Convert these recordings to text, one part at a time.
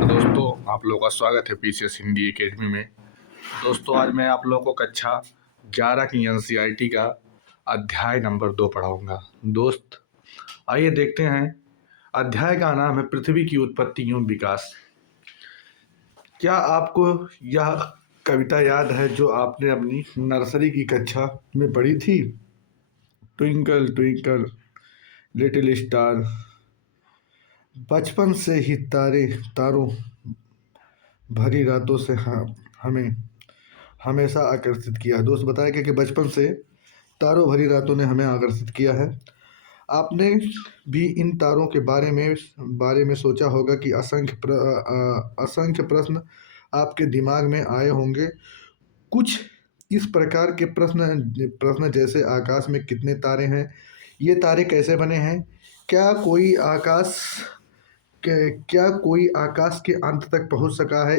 नमस्कार दोस्तों, आप लोगों का स्वागत है पीसीएस हिंदी एकेडमी में। दोस्तों, आज मैं आप लोगों को कक्षा 11 की एनसीईआरटी का अध्याय नंबर 2 पढ़ाऊंगा। दोस्त, आइए देखते हैं। अध्याय का नाम है पृथ्वी की उत्पत्ति एवं विकास। क्या आपको यह कविता याद है जो आपने अपनी नर्सरी की कक्षा में पढ़ी थी? ट्विंकल ट्विंकल लिटिल स्टार, बचपन से ही तारों भरी रातों से हमें हमेशा आकर्षित किया है। दोस्त, बताया गया कि बचपन से तारों भरी रातों ने हमें आकर्षित किया है। आपने भी इन तारों के बारे में सोचा होगा कि असंख्य प्रश्न आपके दिमाग में आए होंगे। कुछ इस प्रकार के प्रश्न जैसे आकाश में कितने तारे हैं, ये तारे कैसे बने हैं, क्या कोई आकाश के अंत तक पहुंच सका है।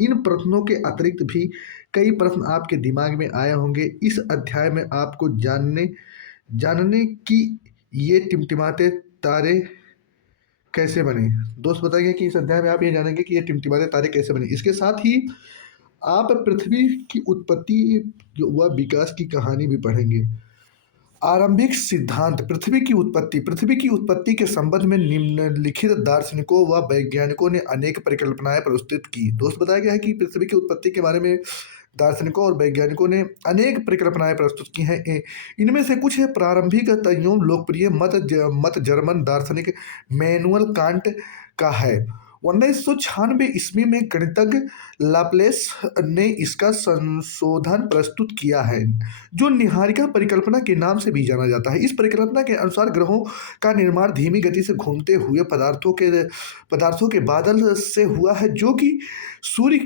इन प्रश्नों के अतिरिक्त भी कई प्रश्न आपके दिमाग में आए होंगे। इस अध्याय में आपको जानने की ये टिमटिमाते तारे कैसे बने। दोस्त, बताइए कि इस अध्याय में आप ये जानेंगे कि ये टिमटिमाते तारे कैसे बने। इसके साथ ही आप पृथ्वी की उत्पत्ति व विकास की कहानी भी पढ़ेंगे। आरंभिक सिद्धांत। पृथ्वी की उत्पत्ति के संबंध में निम्नलिखित दार्शनिकों व वैज्ञानिकों ने अनेक परिकल्पनाएं प्रस्तुत की। दोस्त, बताया गया है कि पृथ्वी की उत्पत्ति के बारे में दार्शनिकों और वैज्ञानिकों ने अनेक परिकल्पनाएं प्रस्तुत की हैं। इनमें से कुछ प्रारंभिक एवं लोकप्रिय मत जर्मन दार्शनिक मैनुअल कांट का है। 1996 ईस्वी में गणितज्ञ लाप्लेस ने इसका संशोधन प्रस्तुत किया है, जो निहारिका परिकल्पना के नाम से भी जाना जाता है। इस परिकल्पना के अनुसार ग्रहों का निर्माण धीमी गति से घूमते हुए पदार्थों के बादल से हुआ है, जो कि सूर्य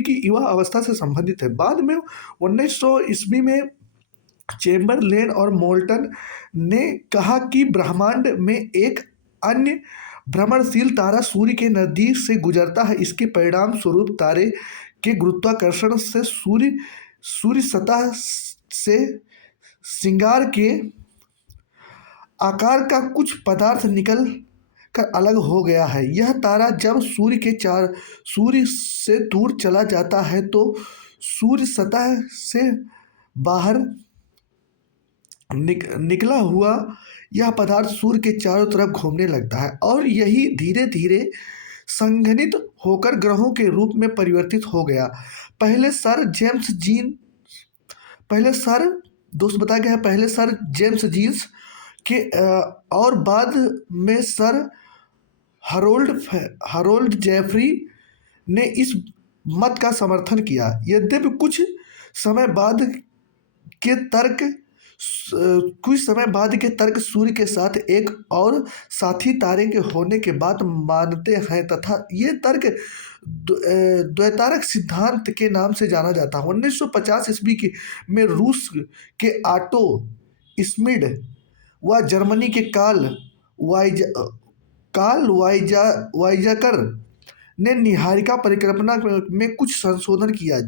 की युवा अवस्था से संबंधित है। बाद में 1900 ईस्वी में चेम्बरलेन और मोल्टन ने कहा कि ब्रह्मांड में एक अन्य भ्रमणशील तारा सूर्य के नजदीक से गुजरता है। इसके परिणाम स्वरूप तारे के गुरुत्वाकर्षण से सूर्य सतह से श्रृंगार के आकार का कुछ पदार्थ निकल कर अलग हो गया है। यह तारा जब सूर्य से दूर चला जाता है तो सूर्य सतह से बाहर निकला हुआ यह पदार्थ सूर्य के चारों तरफ घूमने लगता है और यही धीरे धीरे संघनित होकर ग्रहों के रूप में परिवर्तित हो गया। पहले सर जेम्स जीन्स के और बाद में सर हरोल्ड जेफरी ने इस मत का समर्थन किया। यद्यपि कुछ समय बाद के तर्क सूर्य के साथ एक और साथी तारे के होने के बात मानते हैं तथा ये तर्क द्वैतारक सिद्धांत के नाम से जाना जाता है। 1950 ईस्वी में रूस के ऑटो स्मिड व जर्मनी के कार्ल वाइजाकर ने निहारिका परिकल्पना में कुछ संशोधन किया,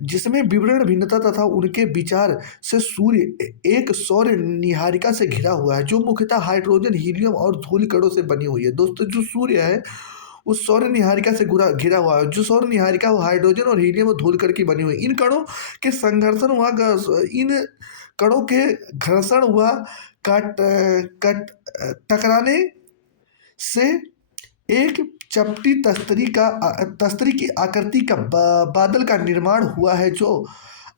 जिसमें विवरण भिन्नता तथा उनके विचार से सूर्य एक सौर निहारिका से घिरा हुआ है, जो मुख्यतः हाइड्रोजन, हीलियम और धूलिकणों से बनी हुई है। दोस्तों, जो सूर्य है उस सौर निहारिका से घिरा हुआ है। जो सौर निहारिका वो हाइड्रोजन और हीलियम और धूलिकण की बनी हुई। इन कणों के घर्षण व टकराने से एक चपटी तस्तरी की आकृति का बादल का निर्माण हुआ है, जो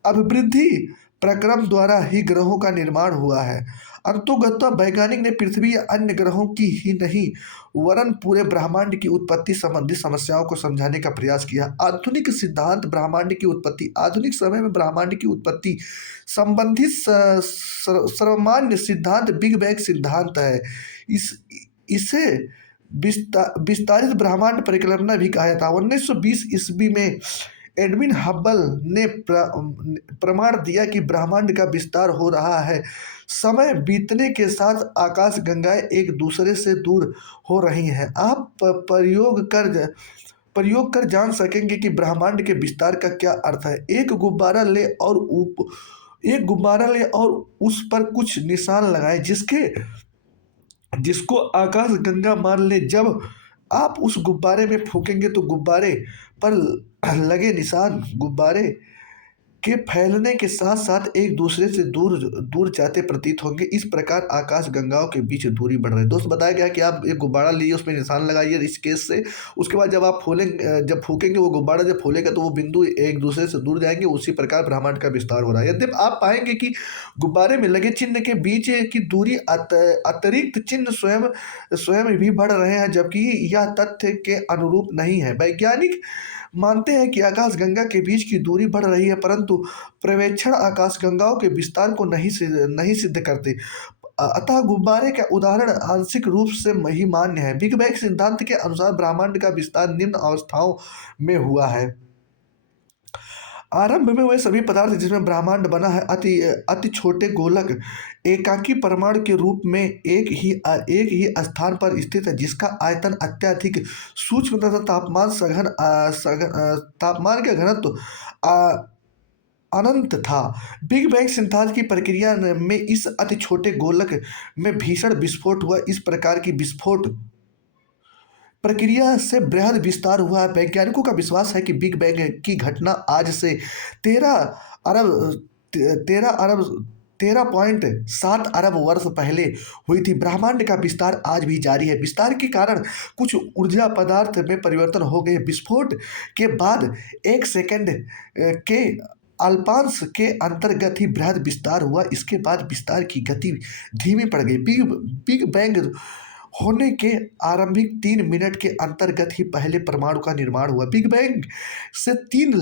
अभिवृद्धि प्रक्रम द्वारा ही ग्रहों का निर्माण हुआ है। अंततोगत्वा वैज्ञानिक ने पृथ्वी या अन्य ग्रहों की ही नहीं वरन पूरे ब्रह्मांड की उत्पत्ति संबंधी समस्याओं को समझाने का प्रयास किया। आधुनिक समय में ब्रह्मांड की उत्पत्ति संबंधी सर्वमान्य सिद्धांत बिग बैंग सिद्धांत है। इसे विस्तारित ब्रह्मांड परिकल्पना भी कहा जाता है। 1920 ईस्वी में एडविन हब्बल ने प्रमाण दिया कि ब्रह्मांड का विस्तार हो रहा है। समय बीतने के साथ आकाश गंगाएं एक दूसरे से दूर हो रही हैं। आप प्रयोग कर जान सकेंगे कि ब्रह्मांड के विस्तार का क्या अर्थ है। एक गुब्बारा ले और उस पर कुछ निशान लगाएं, जिसको आकाश गंगा मान ले। जब आप उस गुब्बारे में फूकेंगे तो गुब्बारे पर लगे निशान गुब्बारे के फैलने के साथ साथ एक दूसरे से दूर दूर जाते प्रतीत होंगे। इस प्रकार आकाश गंगाओं के बीच दूरी बढ़ रही है। दोस्त बताया गया कि आप एक गुब्बारा लीजिए, उसमें निशान लगाइए इस केस से। उसके बाद जब आप फोलेंगे, जब फूकेंगे वो गुब्बारा जब फूलेगा तो वो बिंदु एक दूसरे से दूर जाएंगे। उसी प्रकार ब्रह्मांड का विस्तार हो रहा है। यद्यपि आप पाएंगे कि गुब्बारे में लगे चिन्ह के बीच की दूरी अतिरिक्त चिन्ह स्वयं स्वयं भी बढ़ रहे हैं, जबकि यह तथ्य के अनुरूप नहीं है। वैज्ञानिक मानते हैं कि आकाशगंगा के बीच की दूरी बढ़ रही है, परंतु पर्यवेक्षण आकाशगंगाओं के विस्तार को नहीं सिद्ध करते। अतः गुब्बारे का उदाहरण आंशिक रूप से ही मान्य है। बिग बैंग सिद्धांत के अनुसार ब्रह्मांड का विस्तार निम्न अवस्थाओं में हुआ है। आरंभ में वे सभी पदार्थ जिसमें ब्रह्मांड बना है अति अति छोटे गोलक एकाकी परमाणु के रूप में एक ही स्थान पर स्थित है, जिसका आयतन अत्यधिक सूक्ष्म तथा तापमान का घनत्व अ, अनंत था। बिग बैंग सिद्धांत की प्रक्रिया में इस अति छोटे गोलक में भीषण विस्फोट हुआ। इस प्रकार की विस्फोट प्रक्रिया से बृहद विस्तार हुआ है। वैज्ञानिकों का विश्वास है कि बिग बैंग की घटना आज से 13 अरब 13 अरब 13.7 अरब वर्ष पहले हुई थी। ब्रह्मांड का विस्तार आज भी जारी है। विस्तार के कारण कुछ ऊर्जा पदार्थ में परिवर्तन हो गए। विस्फोट के बाद 1 सेकंड के अल्पांश के अंतर्गत ही बृहद विस्तार हुआ। इसके बाद विस्तार की गति धीमी पड़ गई। बिग बिग बैंग होने के आरंभिक 3 मिनट के अंतर्गत ही पहले परमाणु का निर्माण हुआ। बिग बैंग से 3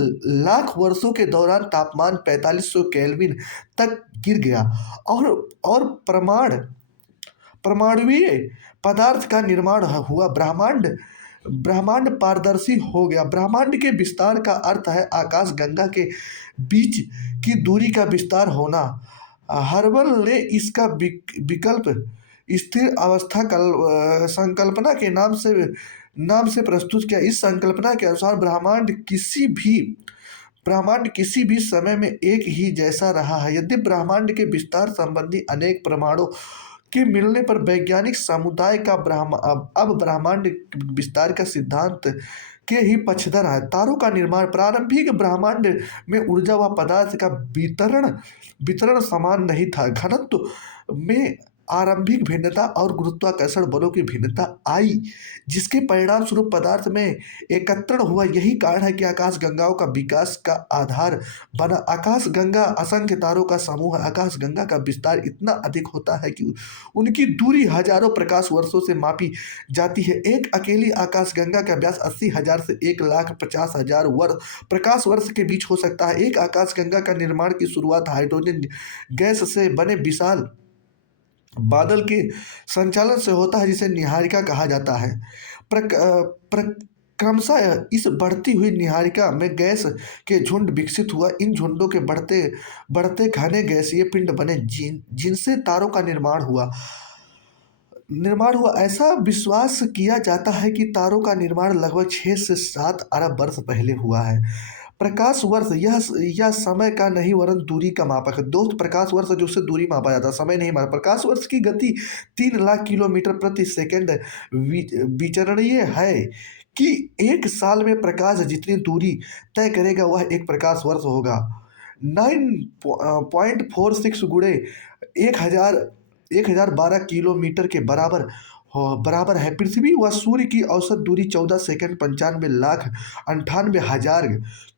लाख वर्षों के दौरान तापमान 4500 केल्विन तक गिर गया और परमाणुवीय पदार्थ का निर्माण हुआ। ब्रह्मांड ब्रह्मांड पारदर्शी हो गया। ब्रह्मांड के विस्तार का अर्थ है आकाश गंगा के बीच की दूरी का विस्तार होना। हर्बल ने इसका विकल्प स्थिर अवस्था संकल्पना के नाम से प्रस्तुत किया। इस संकल्पना के अनुसार ब्रह्मांड किसी भी समय में एक ही जैसा रहा है। यदि ब्रह्मांड के विस्तार संबंधी अनेक प्रमाणों के मिलने पर वैज्ञानिक समुदाय का अब ब्रह्मांड विस्तार का सिद्धांत के ही पक्षधर है। तारों का निर्माण प्रारंभिक ब्रह्मांड में ऊर्जा व पदार्थ का वितरण समान नहीं था। घनत्व में आरंभिक भिन्नता और गुरुत्वाकर्षण बलों की भिन्नता आई, जिसके परिणाम स्वरूप पदार्थ में एकत्रण हुआ। यही कारण है कि आकाशगंगाओं का विकास का आधार बना। आकाशगंगा असंख्य तारों का समूह है। आकाशगंगा का विस्तार इतना अधिक होता है कि उनकी दूरी हजारों प्रकाश वर्षों से मापी जाती है। एक अकेली आकाशगंगा का व्यास 80,000 से 1,50,000 प्रकाश वर्ष के बीच हो सकता है। एक आकाशगंगा का निर्माण की शुरुआत हाइड्रोजन गैस से बने विशाल बादल के संचालन से होता है, जिसे निहारिका कहा जाता है। क्रमशः इस बढ़ती हुई निहारिका में गैस के झुंड विकसित हुआ। इन झुंडों के बढ़ते बढ़ते घने गैसीय पिंड बने, जिनसे तारों का निर्माण हुआ। ऐसा विश्वास किया जाता है कि तारों का निर्माण लगभग 6 से 7 अरब वर्ष पहले हुआ है। प्रकाश वर्ष यह समय का नहीं वरन दूरी का मापक है। दोस्त, प्रकाश वर्ष जो उससे दूरी मापा जाता है, समय नहीं मापा। प्रकाश वर्ष की गति 3 लाख किलोमीटर प्रति सेकंड विचरणीय है कि एक साल में प्रकाश जितनी दूरी तय करेगा वह एक प्रकाश वर्ष होगा। 9.46 गुणे 1012 किलोमीटर के बराबर है। पृथ्वी व सूर्य की औसत दूरी 14 सेकंड 95,98,000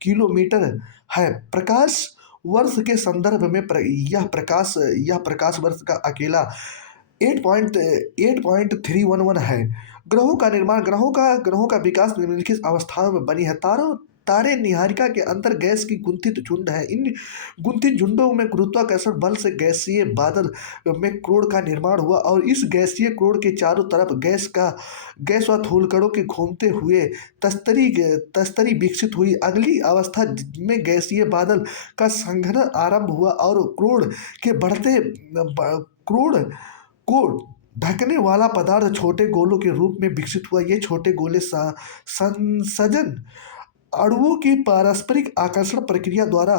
किलोमीटर है। प्रकाश वर्ष के संदर्भ में यह प्रकाश वर्ष का अकेला 8.311 है। ग्रहों का निर्माण ग्रहों का विकास निम्नलिखित अवस्थाओं में बनी है। तारे निहारिका के अंतर गैस की गुंथित झुंड है। इन गुंथित झुंडों में गुरुत्वाकर्षण बल से गैसीय बादल में क्रोड का निर्माण हुआ और इस गैसीय क्रोड के चारों तरफ गैस व धूलकणों के घूमते हुए तस्तरी विकसित हुई। अगली अवस्था में गैसीय बादल का संघनन आरंभ हुआ और क्रोड को ढकने वाला पदार्थ छोटे गोलों के रूप में विकसित हुआ। ये छोटे गोले संसजन अणुओं की पारस्परिक आकर्षण प्रक्रिया द्वारा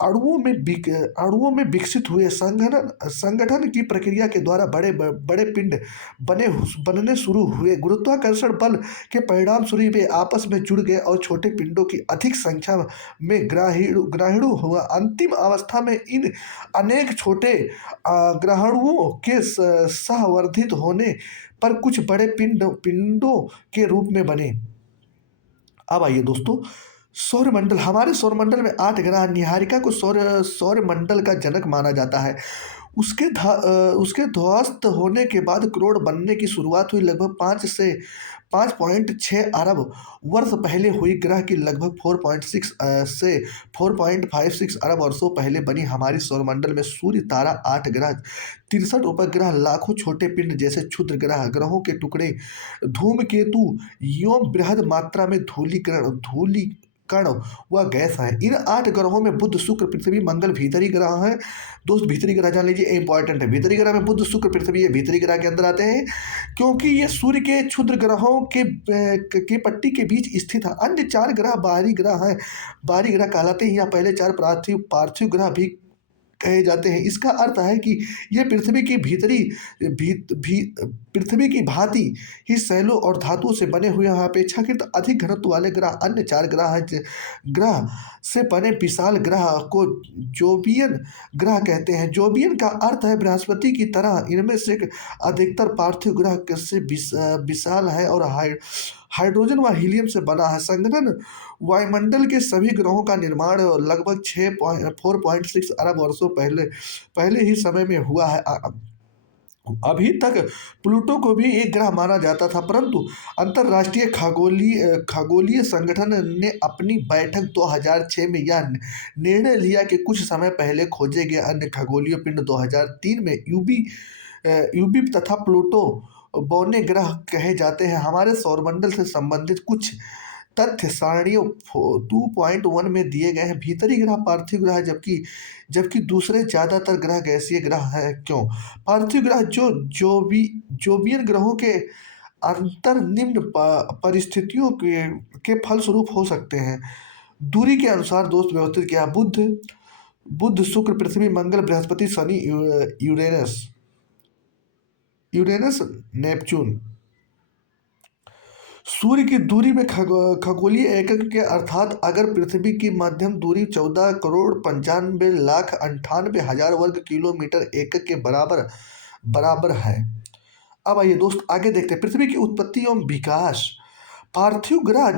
अणुओं में विकसित हुए संगठन संगठन की प्रक्रिया के द्वारा बड़े पिंड बनने शुरू हुए। गुरुत्वाकर्षण बल के परिणाम स्वरूप वे आपस में जुड़ गए और छोटे पिंडों की अधिक संख्या में ग्रहणु हुआ। अंतिम अवस्था में इन अनेक छोटे ग्रहणुओं के सहवर्धित होने पर कुछ बड़े पिंडों के रूप में बने। अब आइए दोस्तों, सौरमंडल। हमारे सौरमंडल में 8 ग्रह। निहारिका को सौरमंडल का जनक माना जाता है। उसके ध्वस्त होने के बाद करोड़ बनने की शुरुआत हुई। लगभग 5.6 अरब वर्ष पहले हुई। ग्रह की लगभग 4.6 से 4.56 अरब वर्षों पहले बनी हमारी सौरमंडल में सूर्य, तारा, 8 ग्रह, 63 उपग्रह, लाखों छोटे पिंड जैसे क्षुद्र ग्रहों के टुकड़े, धूमकेतु एवं बृहद मात्रा में धूलिकण व गैस है। इन 8 ग्रहों में बुध, शुक्र, पृथ्वी, मंगल भीतरी ग्रह हैं। दोस्त, भीतरी ग्रह जान लीजिए, इंपॉर्टेंट है। भीतरी ग्रह में बुध, शुक्र, पृथ्वी ये भीतरी ग्रह के अंदर आते हैं, क्योंकि ये सूर्य के क्षुद्र ग्रहों के पट्टी के बीच स्थित है। अन्य 4 ग्रह बाहरी ग्रह हैं। बाहरी ग्रह कहलाते हैं, या पहले 4 पार्थिव ग्रह भी कहे जाते हैं। इसका अर्थ है कि ये पृथ्वी की भांति ही शैलों और धातुओं से बने हुए हैं। अपेक्षाकृत अधिक घनत्व वाले ग्रह अन्य 4 ग्रह हैं। ग्रह से बने विशाल ग्रह को जोवियन ग्रह कहते हैं। जोवियन का अर्थ है बृहस्पति की तरह। इनमें से अधिकतर पार्थिव ग्रह से विशाल है और हाइड्रोजन व हीलियम से बना है। संगठन वायुमंडल के सभी ग्रहों का निर्माण लगभग 4.6 अरब वर्षों पहले ही समय में हुआ है। अभी तक प्लूटो को भी एक ग्रह माना जाता था, परंतु अंतर्राष्ट्रीय खगोलीय संगठन ने अपनी बैठक 2006 में यह निर्णय लिया कि कुछ समय पहले खोजे गए अन्य खगोलीय पिंड 2003 में यूबी तथा प्लूटो बौने ग्रह कहे जाते हैं। हमारे सौरमंडल से संबंधित कुछ तथ्य सारणियों 2.1 में दिए गए हैं। भीतरी ग्रह पार्थिव ग्रह, जबकि दूसरे ज्यादातर ग्रह गैसीय ग्रह हैं। क्यों? पार्थिव ग्रह जोवियन ग्रहों के अंतर निम्न परिस्थितियों के फलस्वरूप हो सकते हैं। दूरी के अनुसार दोस्त व्यवस्थित किया। बुध, शुक्र, पृथ्वी, मंगल, बृहस्पति, शनि, यूरेनस, नेपच्यून। सूर्य की दूरी में खगोलीय एकक के अर्थात अगर पृथ्वी की मध्यम दूरी 14,95,98,हजार वर्ग किलोमीटर एकक के बराबर है। अब आइए दोस्त आगे देखते हैं पृथ्वी की उत्पत्ति एवं विकास। पार्थिव ग्रह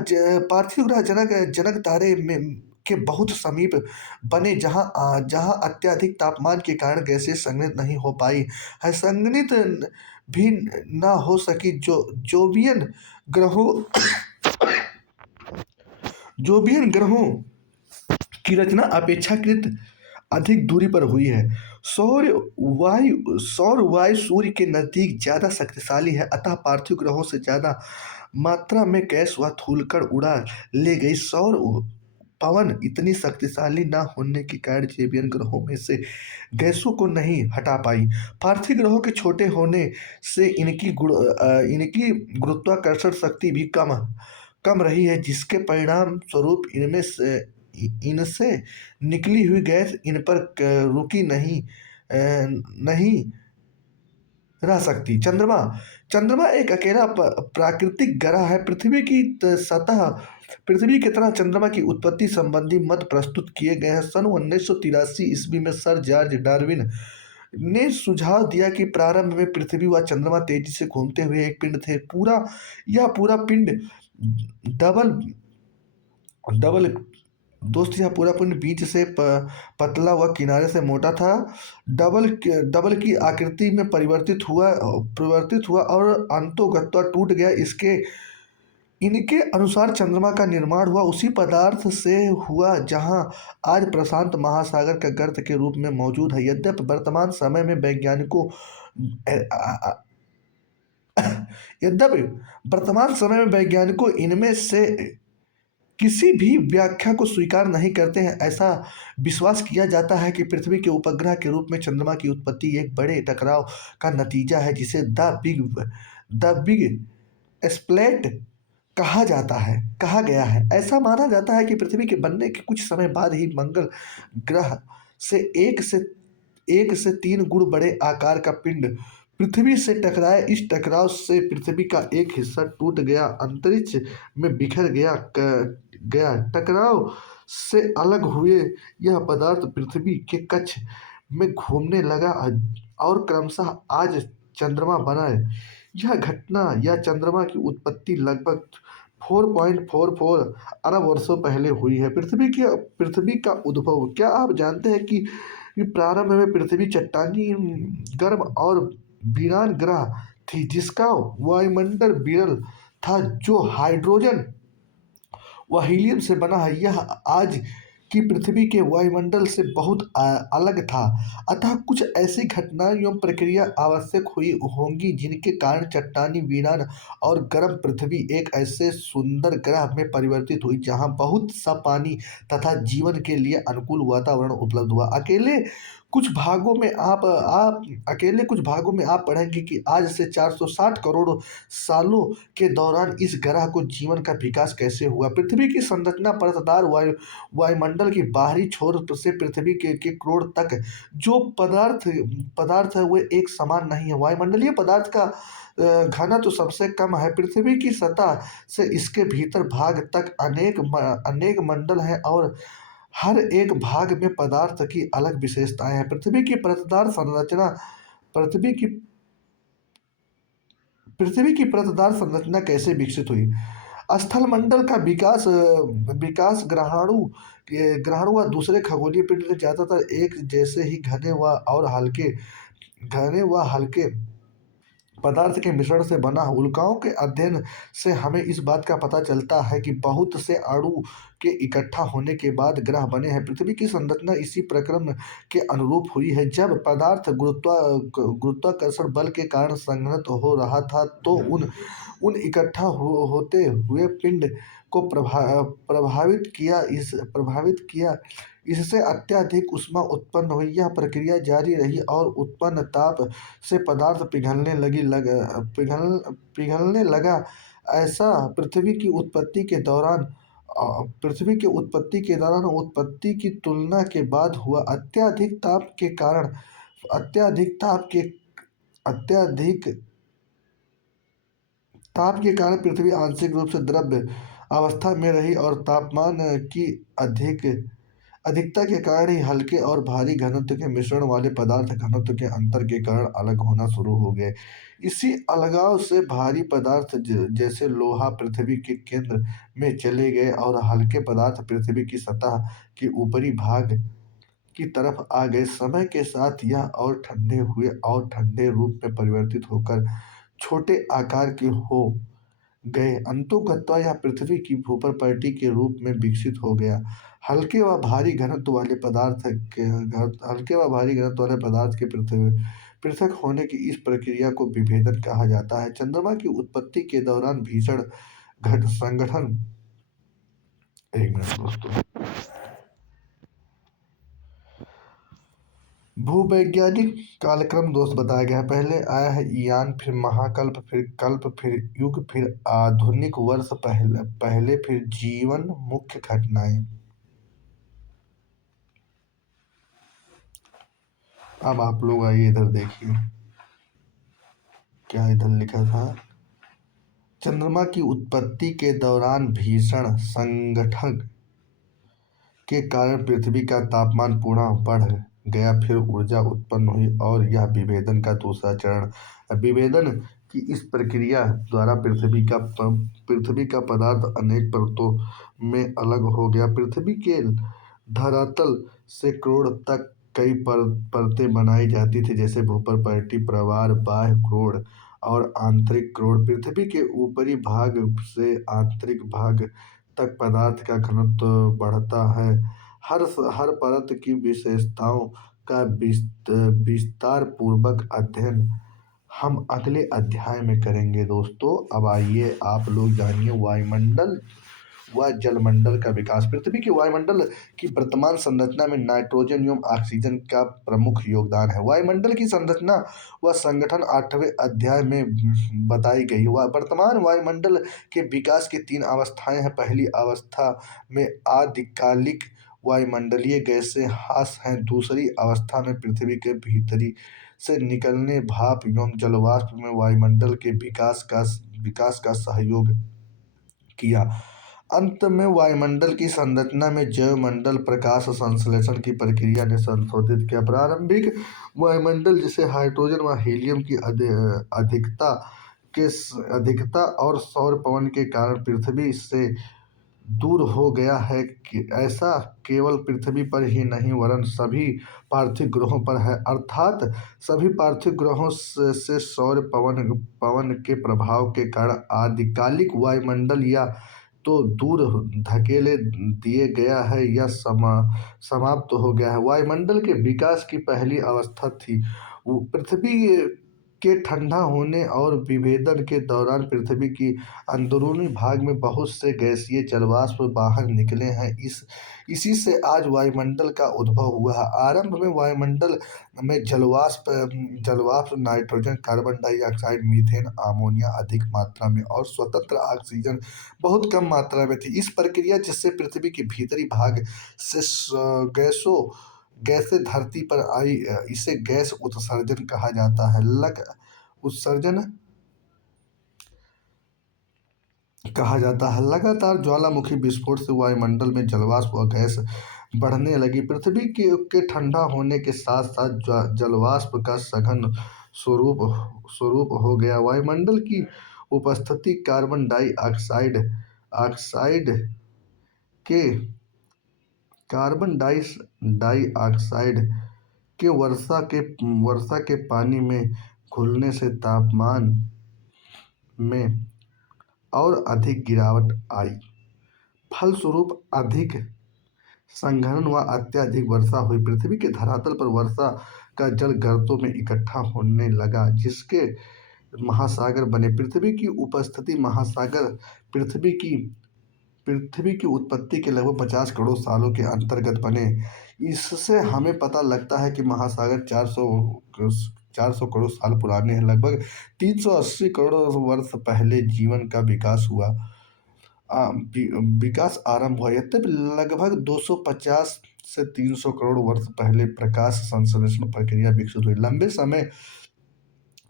जनक तारे में के बहुत समीप बने, जहां अत्यधिक तापमान के कारण गैसें संघनित नहीं हो पाई है। संघनित भी न हो सकी। जोवियन ग्रहों की रचना अपेक्षाकृत अधिक दूरी पर हुई है। सौर वायु सूर्य के नजदीक ज्यादा शक्तिशाली है, अतः पार्थिव ग्रहों से ज्यादा मात्रा में गैस व धूलकण उड़ा ले गई। सौर पवन इतनी शक्तिशाली न होने के कारण जोवियन ग्रहों में से गैसों को नहीं हटा पाई। पार्थिव ग्रहों के छोटे होने से इनकी गुरुत्वाकर्षण शक्ति भी कम रही है, जिसके परिणाम स्वरूप इनसे निकली हुई गैस इन पर रुकी नहीं रह सकती। चंद्रमा एक अकेला प्राकृतिक ग्रह है। पृथ्वी की तरह चंद्रमा की उत्पत्ति संबंधी मत प्रस्तुत किए गए हैं। सन 1983 ईस्वी में सर जॉर्ज डार्विन ने सुझाव दिया कि प्रारंभ में पृथ्वी व चंद्रमा तेजी से घूमते हुए एक पिंड थे। पूरा पिंड डबल दोस्त यह पूरा पिंड बीच से पतला व किनारे से मोटा था। डबल की आकृति में परिवर्तित हुआ और अंतोगत्वा टूट गया। इनके अनुसार चंद्रमा का निर्माण हुआ उसी पदार्थ से हुआ जहां आज प्रशांत महासागर का गर्त के रूप में मौजूद है। यद्यपि वर्तमान समय में वैज्ञानिकों इनमें से किसी भी व्याख्या को स्वीकार नहीं करते हैं। ऐसा विश्वास किया जाता है कि पृथ्वी के उपग्रह के रूप में चंद्रमा की उत्पत्ति एक बड़े टकराव का नतीजा है, जिसे द बिग स्प्लैट कहा गया है। ऐसा माना जाता है कि पृथ्वी के बनने के कुछ समय बाद ही मंगल ग्रह से एक से 3 गुण बड़े आकार का पिंड पृथ्वी से टकराया। इस टकराव से पृथ्वी का एक हिस्सा टूट गया, अंतरिक्ष में बिखर गया। टकराव से अलग हुए यह पदार्थ पृथ्वी के कक्ष में घूमने लगा और क्रमशः आज चंद्रमा बना। यह घटना या चंद्रमा की उत्पत्ति लगभग 4.44 अरब वर्षों पहले हुई है। पृथ्वी का उद्भव। क्या आप जानते हैं कि प्रारंभ में पृथ्वी चट्टानी, गर्म और वीरान ग्रह थी जिसका वायुमंडल विरल था, जो हाइड्रोजन व हीलियम से बना है। यह आज की पृथ्वी के वायुमंडल से बहुत अलग था। अतः कुछ ऐसी घटनाएं एवं प्रक्रिया आवश्यक हुई होंगी जिनके कारण चट्टानी, वीरान और गर्म पृथ्वी एक ऐसे सुंदर ग्रह में परिवर्तित हुई जहां बहुत सा पानी तथा जीवन के लिए अनुकूल वातावरण उपलब्ध हुआ। अकेले कुछ भागों में आप पढ़ेंगे कि आज से 460 करोड़ सालों के दौरान इस ग्रह को जीवन का विकास कैसे हुआ। पृथ्वी की संरचना परतदार वायुमंडल की बाहरी छोर से पृथ्वी के क्रोड़ तक जो पदार्थ है वे एक समान नहीं है। वायुमंडलीय पदार्थ का घनत्व तो सबसे कम है। पृथ्वी की सतह से इसके भीतर भाग तक अनेक मंडल हैं और हर एक भाग में पदार्थ की अलग विशेषताएं हैं। पृथ्वी की परतदार संरचना कैसे विकसित हुई। स्थलमंडल का विकास ग्रहाणु व दूसरे खगोलीय पिंड ने ज्यादातर एक जैसे ही घने व हल्के पदार्थ के मिश्रण से बना। उल्काओं के अध्ययन से हमें इस बात का पता चलता है कि बहुत से अणु के इकट्ठा होने के बाद ग्रह बने हैं। पृथ्वी की संरचना इसी प्रक्रम के अनुरूप हुई है। जब पदार्थ गुरुत्वाकर्षण बल के कारण संघनित हो रहा था तो उन इकट्ठा होते हुए पिंड को प्रभावित किया। इससे अत्यधिक ऊष्मा उत्पन्न हुई। यह प्रक्रिया जारी रही और उत्पन्न ताप से पदार्थ पिघलने लगा। ऐसा उत्पत्ति की तुलना के बाद हुआ। अत्यधिक ताप के कारण पृथ्वी आंशिक रूप से द्रव अवस्था में रही और तापमान की अधिकता के कारण ही हल्के और भारी घनत्व के मिश्रण वाले पदार्थ घनत्व के अंतर के कारण अलग होना शुरू हो गए। इसी अलगाव से भारी पदार्थ जैसे लोहा पृथ्वी के केंद्र में चले गए और हल्के पदार्थ पृथ्वी की सतह के ऊपरी भाग की तरफ आ गए। समय के साथ यह और ठंडे हुए और ठंडे रूप में परिवर्तित होकर छोटे आकार के हो गए। अंततः यह पृथ्वी की भूप्रकृति के रूप में विकसित हो गया। हल्के व भारी घनत्व वाले पदार्थ के पृथक होने की इस प्रक्रिया को विभेदन कहा जाता है। चंद्रमा की उत्पत्ति के दौरान भीषण संगठन एक मिनट दोस्तों। भूवैज्ञानिक कालक्रम दोस्त बताया गया है। पहले आया है ईयान, फिर महाकल्प, फिर कल्प, फिर युग, फिर आधुनिक वर्ष पहले फिर जीवन। मुख्य घटनाएं। अब आप लोग आइए इधर देखिए क्या इधर लिखा था। चंद्रमा की उत्पत्ति के दौरान भीषण संगठन के कारण पृथ्वी का तापमान पुनः बढ़ गया। फिर ऊर्जा उत्पन्न हुई और यह विभेदन का दूसरा चरण। विभेदन की इस प्रक्रिया द्वारा पृथ्वी का पदार्थ अनेक परतों में अलग हो गया। पृथ्वी के धरातल से क्रोड़ तक कई परतें बनाई जाती थी, जैसे भूप्रकृति, प्रवाल, बाह्य क्रोड़ और आंतरिक क्रोड़। पृथ्वी के ऊपरी भाग से आंतरिक भाग तक पदार्थ का घनत्व बढ़ता है। हर परत की विशेषताओं का विस्तार पूर्वक अध्ययन हम अगले अध्याय में करेंगे दोस्तों। अब आइए आप लोग जानिए व जलमंडल का विकास। पृथ्वी के वायुमंडल की वर्तमान संरचना में नाइट्रोजन एवं ऑक्सीजन का प्रमुख योगदान है। वायुमंडल की संरचना व संगठन 8वें अध्याय में बताई गई। वर्तमान वायुमंडल के विकास की 3 अवस्थाएं हैं। पहली अवस्था में आदिकालिक वायुमंडलीय गैसें ह्रास हैं। दूसरी अवस्था में पृथ्वी के भीतरी से निकलने भाप एवं जलवाष्प में वायुमंडल के विकास का सहयोग किया। अंत में वायुमंडल की संरचना में जैवमंडल प्रकाश संश्लेषण की प्रक्रिया ने संशोधित किया। प्रारंभिक वायुमंडल जिसे हाइड्रोजन व हीलियम की अधिकता अधिकता और सौर पवन के कारण पृथ्वी से दूर हो गया है कि ऐसा केवल पृथ्वी पर ही नहीं वरन सभी पार्थिव ग्रहों पर है। अर्थात सभी पार्थिव ग्रहों से सौर पवन के प्रभाव के कारण आदिकालिक वायुमंडल या तो दूर धकेले दिए गया है या समाप्त हो गया है। वायुमंडल के विकास की पहली अवस्था थी पृथ्वी के ठंडा होने और विभेदन के दौरान पृथ्वी की अंदरूनी भाग में बहुत से गैसीय जलवाष्प बाहर निकले हैं। इसी से आज वायुमंडल का उद्भव हुआ है। आरंभ में वायुमंडल में जलवाष्प nitrogen, carbon dioxide, methane, ammonia अधिक मात्रा में और स्वतंत्र ऑक्सीजन बहुत कम मात्रा में थी। इस प्रक्रिया जिससे पृथ्वी के भीतरी भाग से गैसें धरती पर आई, इसे गैस उत्सर्जन कहा जाता है। उत्सर्जन कहा जाता है। लगातार ज्वालामुखी विस्फोट से वायुमंडल में जलवाष्प व गैस बढ़ने लगी। पृथ्वी के ठंडा होने के साथ साथ जलवाष्प का सघन स्वरूप हो गया। वायुमंडल की उपस्थिति ऑक्साइड के कार्बन डाइऑक्साइड के वर्षा के पानी में घुलने से तापमान में और अधिक गिरावट आई। फलस्वरूप अधिक संघनन व अत्यधिक वर्षा हुई। पृथ्वी के धरातल पर वर्षा का जल गर्तों में इकट्ठा होने लगा जिसके महासागर बने। पृथ्वी की उपस्थिति महासागर पृथ्वी की उत्पत्ति के लगभग 50 करोड़ सालों के अंतर्गत बने। इससे हमें पता लगता है कि महासागर 400 करोड़ साल पुराने हैं। लगभग 380 करोड़ वर्ष पहले जीवन का विकास आरंभ हुआ। यद्यपि लगभग 250 से 300 करोड़ वर्ष पहले प्रकाश संश्लेषण प्रक्रिया विकसित हुई। लंबे समय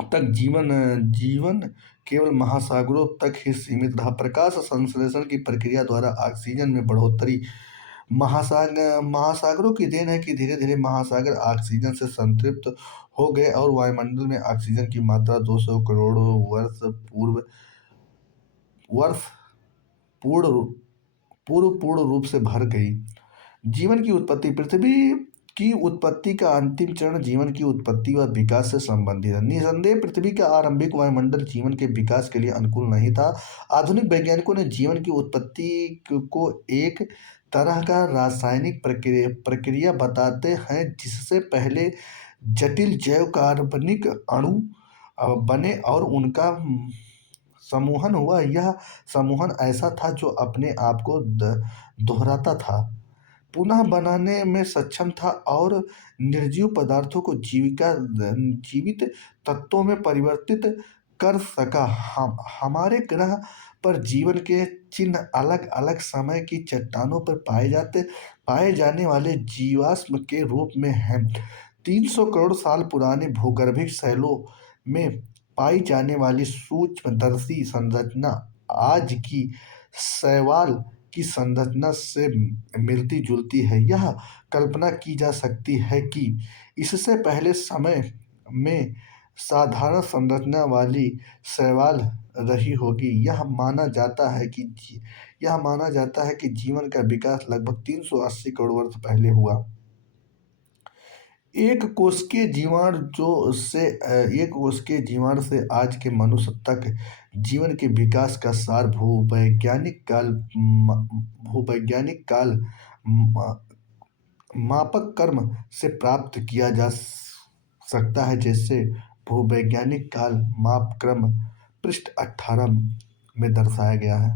तक जीवन केवल महासागरों तक ही सीमित रहा। प्रकाश संश्लेषण की प्रक्रिया द्वारा ऑक्सीजन में बढ़ोतरी महासागरों की देन है कि धीरे धीरे महासागर ऑक्सीजन से संतृप्त हो गए और वायुमंडल में ऑक्सीजन की मात्रा 200 करोड़ वर्ष पूर्ण रूप से भर गई। जीवन की उत्पत्ति पृथ्वी की उत्पत्ति का अंतिम चरण जीवन की उत्पत्ति व विकास से संबंधित है। निसंदेह पृथ्वी का आरंभिक वायुमंडल जीवन के विकास के लिए अनुकूल नहीं था। आधुनिक वैज्ञानिकों ने जीवन की उत्पत्ति को एक तरह का रासायनिक प्रक्रिया बताते हैं जिससे पहले जटिल जैव कार्बनिक अणु बने और उनका समूहन हुआ। यह समूहन ऐसा था जो अपने आप को दोहराता था, पुनः बनाने में सक्षम था और निर्जीव पदार्थों को जीवित तत्वों में परिवर्तित कर सका। हमारे ग्रह पर जीवन के चिन्ह अलग अलग समय की चट्टानों पर पाए जाने वाले जीवाश्म के रूप में हैं। 300 करोड़ साल पुराने भूगर्भिक शैलों में पाई जाने वाली सूक्ष्मदर्शी संरचना आज की शैवाल की संरचना से मिलती जुलती है। यह कल्पना की जा सकती है कि इससे पहले समय में साधारण संरचना वाली शैवाल रही होगी। यह माना जाता है कि जीवन का विकास लगभग 380 करोड़ वर्ष पहले हुआ। एक कोशिकीय जीवाणु से आज के मनुष्य तक जीवन के विकास का सार भूवैज्ञानिक काल मापक क्रम से प्राप्त किया जा सकता है। जैसे भूवैज्ञानिक काल मापक्रम पृष्ठ 18 में दर्शाया गया है।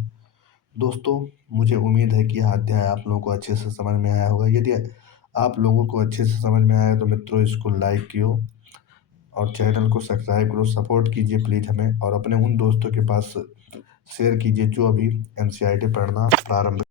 दोस्तों, मुझे उम्मीद है कि यह अध्याय आप लोगों को अच्छे से समझ में आया होगा। यदि आप लोगों को अच्छे से समझ में आया तो मित्रों इसको लाइक कियो और चैनल को सब्सक्राइब करो, सपोर्ट कीजिए प्लीज़ हमें, और अपने उन दोस्तों के पास शेयर कीजिए जो अभी एनसीईआरटी पढ़ना प्रारंभ